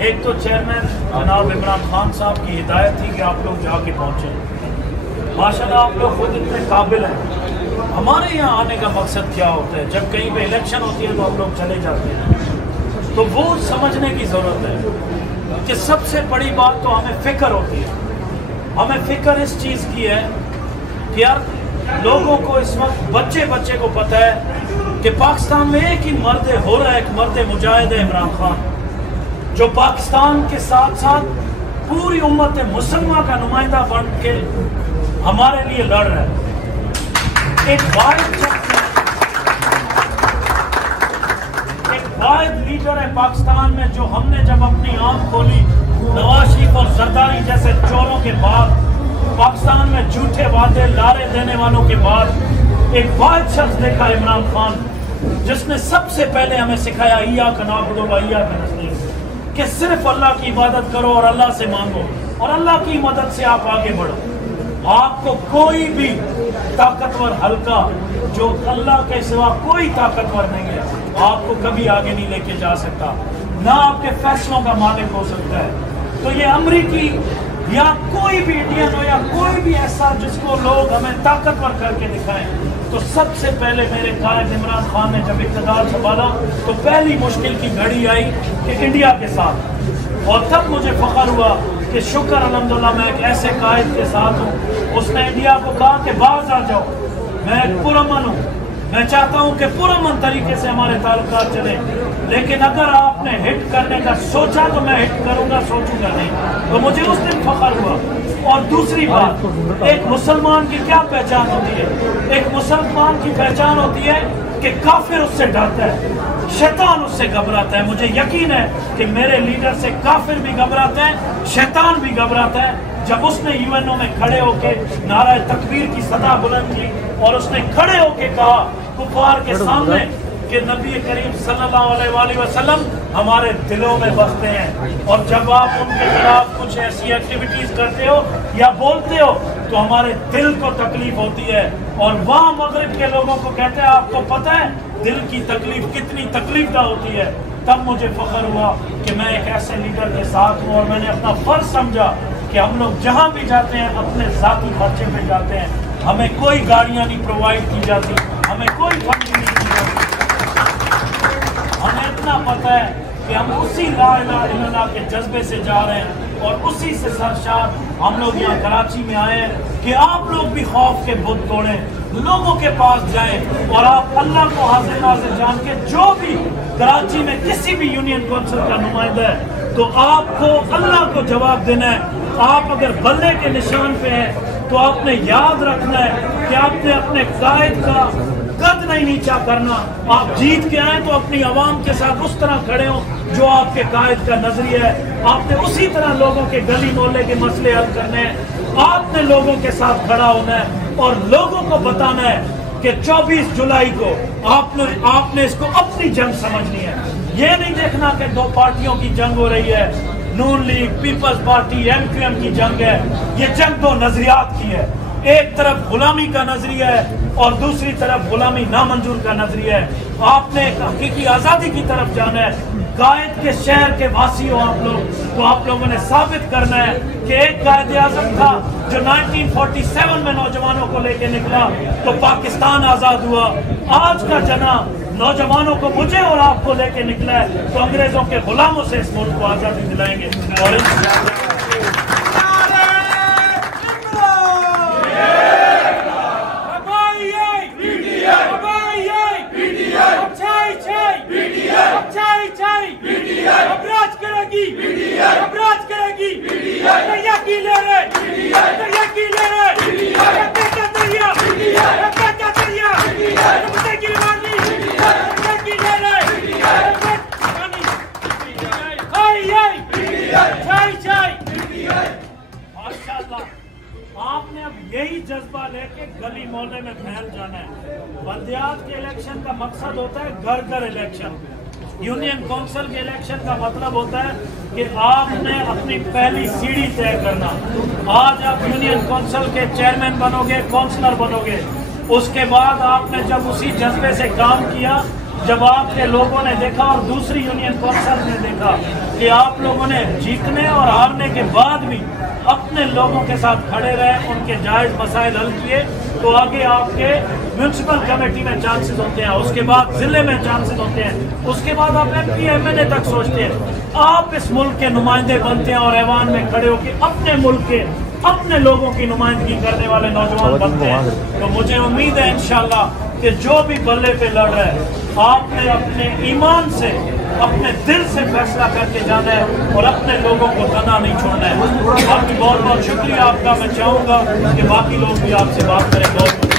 एक तो चेयरमैन जनाब इमरान खान साहब की हिदायत थी कि आप लोग जाके पहुँचें। माशाल्लाह आप लोग खुद इतने काबिल हैं। हमारे यहाँ आने का मकसद क्या होता है, जब कहीं पे इलेक्शन होती है तो आप लोग चले जाते हैं, तो वो समझने की ज़रूरत है कि सबसे बड़ी बात तो हमें फ़िक्र होती है। हमें फ़िक्र इस चीज़ की है कि यार लोगों को इस वक्त बच्चे बच्चे को पता है कि पाकिस्तान में एक ही मर्द हो रहा है, एक मर्द मुजाहिद है इमरान खान, जो पाकिस्तान के साथ साथ पूरी उम्मत मुसलमान का नुमाइंदा बन के हमारे लिए लड़ रहा है। एक वाहिद लीडर है पाकिस्तान में, जो हमने जब अपनी आंख खोली नवाज शरीफ और जरदारी जैसे चोरों के बाद, पाकिस्तान में झूठे वादे लारे देने वालों के बाद एक वाहिद शख्स देखा इमरान खान, जिसने सबसे पहले हमें सिखाया इय्याका नअबुदु व इय्याका नस्तईन, कि सिर्फ अल्लाह की इबादत करो और अल्लाह से मांगो और अल्लाह की मदद से आप आगे बढ़ो। आपको कोई भी ताकतवर हल्का जो अल्लाह के सिवा कोई ताकतवर नहीं है, आपको कभी आगे नहीं लेके जा सकता, ना आपके फैसलों का मालिक हो सकता है। तो ये अमरीकी या कोई भी इंडियन हो या कोई भी ऐसा जिसको लोग हमें ताकतवर करके दिखाएं, तो सबसे पहले मेरे कायद इमरान खान ने जब इक़्तिदार संभाला तो पहली मुश्किल की घड़ी आई कि इंडिया के साथ, और तब मुझे फख्र हुआ कि शुक्र अल्हम्दुलिल्लाह मैं एक ऐसे कायद के साथ हूँ। उसने इंडिया को कहा कि बाहर आ जाओ, मैं पुरअमन हूँ, मैं चाहता हूँ कि पुरअमन तरीके से हमारे ताल्लुकात चले, लेकिन अगर आपने हिट करने का सोचा तो मैं हिट करूँगा, सोचूंगा नहीं। तो मुझे उस दिन फख्र हुआ। और दूसरी बात, एक मुसलमान की क्या पहचान होती है? एक मुसलमान की पहचान होती है कि काफिर उससे डरता है, शैतान उससे घबराता है। मुझे यकीन है कि मेरे लीडर से काफिर भी घबराते हैं, शैतान भी घबराता है। जब उसने यूएनओ में खड़े होके नारा तकबीर की सदा बुलंद की और उसने खड़े होके कहा कुफार के सामने कि नबी करीम सल्लल्लाहु अलैहि वसल्लम हमारे दिलों में बसते हैं, और जब आप उनके खिलाफ कुछ ऐसी एक्टिविटीज करते हो या बोलते हो तो हमारे दिल को तकलीफ होती है। और वहाँ मगरिब के लोगों को कहते हैं आपको पता है दिल की तकलीफ कितनी तकलीफदा होती है। तब मुझे फख्र हुआ कि मैं एक ऐसे लीडर के साथ हूँ, और मैंने अपना फर्ज समझा कि हम लोग जहाँ भी जाते हैं अपने ज़ाती खर्चे पे जाते हैं, हमें कोई गाड़ियाँ नहीं प्रोवाइड की जाती, हमें कोई फंडिंग नहीं की जाती। हमें इतना पता है कि हम उसी ला इलाहा इल्लल्लाह के जज्बे से जा रहे हैं और उसी से सरशार हम लोग यहाँ कराची में आए हैं कि आप लोग भी खौफ के बुत तोड़ें, लोगों के पास जाएं और आप अल्लाह को हाजिर नाज़िर जान के, जो भी कराची में किसी भी यूनियन काउंसिल का नुमाइंदा है तो आपको अल्लाह को जवाब देना है। आप अगर बल्ले के निशान पे हैं तो आपने याद रखना है कि आपने अपने कायद का कद नहीं नीचा करना। आप जीत के आए तो अपनी आवाम के साथ उस तरह खड़े हो जो आपके कायद का नजरिया है। आपने उसी तरह लोगों के गली मोहल्ले के मसले हल करने हैं, आपने लोगों के साथ खड़ा होना है और लोगों को बताना है कि 24 जुलाई को आपने इसको अपनी जंग समझनी है। ये नहीं देखना कि दो पार्टियों की जंग हो रही है, नून लीग, पीपल्स पार्टी, एमक्यूएम की जंग है। ये जंग दो नजरियात की है, एक तरफ गुलामी का नजरिया है और दूसरी तरफ गुलामी नामंजूर का नजरिया है। आपने एक हकीकी आजादी की तरफ जाना है। कायद के शहर के वासी हो आप लोग, तो आप लोगों ने साबित करना है कि एक कायद आजम था जो 1947 में नौजवानों को लेके निकला तो पाकिस्तान आजाद हुआ। आज का जना नौजवानों को, मुझे और आपको लेके निकला है तो अंग्रेजों के गुलामों से इस मुल्क को आजादी दिलाएंगे। और आपने अब यही जज्बा लेके गली मोहल्ले में फैल जाना है। बल्दियात के इलेक्शन का मकसद होता है घर घर इलेक्शन। यूनियन काउंसिल के इलेक्शन का मतलब होता है कि आपने अपनी पहली सीढ़ी तय करना। आज आप यूनियन काउंसिल के चेयरमैन बनोगे, काउंसलर बनोगे, उसके बाद आपने जब उसी जज्बे से काम किया जब आपके लोगों ने देखा और दूसरी यूनियन कौंसिल ने देखा कि आप लोगों ने जीतने और हारने के बाद भी अपने लोगों के साथ खड़े रहे, उनके जायज मसाइल हल किए, तो आगे आपके म्यूनसिपल कमेटी में चांसेस होते हैं, उसके बाद जिले में चांसेस होते हैं, उसके बाद आप MP MLA तक सोचते हैं। आप इस मुल्क के नुमाइंदे बनते हैं और ऐवान में खड़े होकर अपने मुल्क के अपने लोगों की नुमाइंदगी करने वाले नौजवान बनते हैं। तो मुझे उम्मीद है इंशाल्लाह कि जो भी बल्ले पे लड़ रहे हैं, आपने अपने ईमान से, अपने दिल से फैसला करके जाना है और अपने लोगों को तना नहीं छोड़ना है। बाकी बहुत बहुत शुक्रिया आपका। मैं चाहूँगा कि बाकी लोग भी आपसे बात करें। बहुत